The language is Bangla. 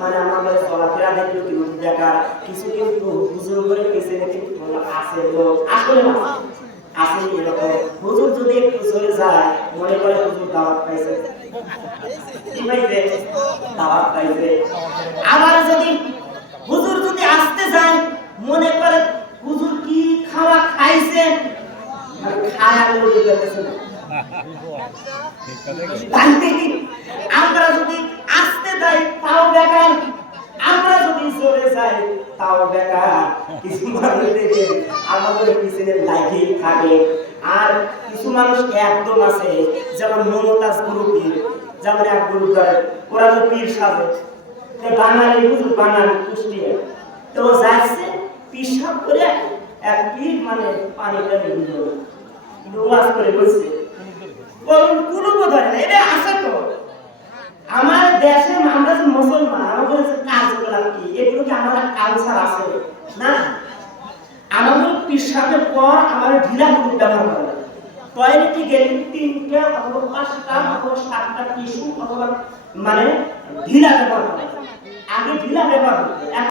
মানে আমাদের চলাফেরা দেখলো কিন্তু বেকার কিছু কিন্তু হুজুর করে পেছনে কিন্তু আছে লোক আসলে আছে এরকম হুজুর যদি একটু চলে যায় মনে করে হুজুর দাওয়াত পাইছে কি পাইছে দাওয়াত পাইছে আবার যদি হুজুর যদি আসতে যায় মনে করে হুজুর কি খাওয়া খাইছে আর খায়া বলে দিতেছে না আমরা যদি আসতে যাই তাও বেকার আমরা যদি চলে যাই তাও বেকার কিছু মানুষ দেখে আমাদের পিছনে লাগেই থাকে আর কিছু মানুষ একদম আছে যেমন মমতাজ গুরুপীর যেমন এক গুরু করে ওরা তো পীর সাজে বাঙালি হুজুর বাঙালি কুষ্টিয়া তো যাচ্ছে পিসাব করে এক পীর মানে পানিটা নিয়ে ওয়াজ করে বলছে কোনো কথা না এটা আছে তো আমার দেশে আমরা যে মুসলমান আমাদের যে কাজগুলো কি এগুলো কি আমাদের কালচার আছে না আমাদের পিসাবের পর আমার ঢিলা গ্রুপ ব্যবহার করে টয়লেটে গেলে 3টা অথবা 5টা অথবা 7টা টিস্যু অথবা মানে ঢিলা ব্যবহার করে আগে ঢিলা ব্যবহার করতে